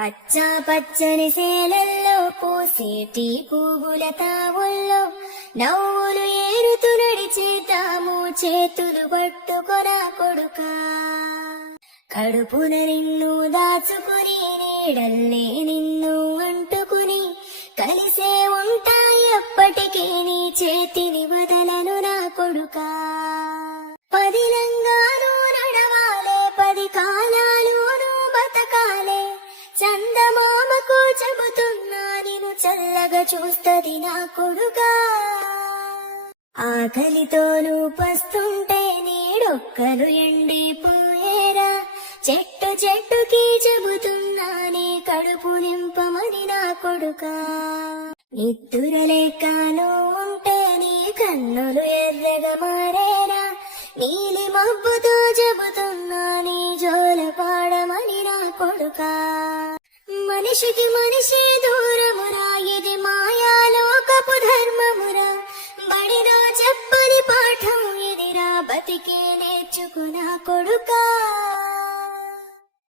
పచ్చా పచ్చని సేలల్లో పూసేటి పువ్వుల తావుల్లో నవ్వులు ఏరుతూ నడిచేద్దాము చేతులు పట్టుకొరా కొడుకా. కడుపున నిన్ను దాచుకుని నీడల్లే నిన్ను అంటుకుని కలిసే ఉంటాయి ఎప్పటికీ నీ చేతిని వదలను నా కొడుకా. పదిలంగాను నడవాలే 10 కాలాలు బతకాలే చందమామకు చెబుతున్నా నిన్ను చల్లగా చూస్తది నా కొడుకా. ఆకలితోనూ పస్తుంటే నీడొక్కలు ఎండిపోయేరా చెట్టుకి చెబుతున్నా నీ కడుపు నింపమని నా కొడుకా. నిద్దురలేకను ఉంటే నీ కన్నులు ఎర్రగా మారేరా నీలి మబ్బుతో చెబుతున్నా నీ జోల పాడమని నా కొడుకా. మనిషికి మనిషి దూరమురా ఇది మాయాలోకపు ధర్మమురా బడిలో చెప్పని పాఠం ఇదిరా బతికే నేర్చుకున్నా కొడుకా.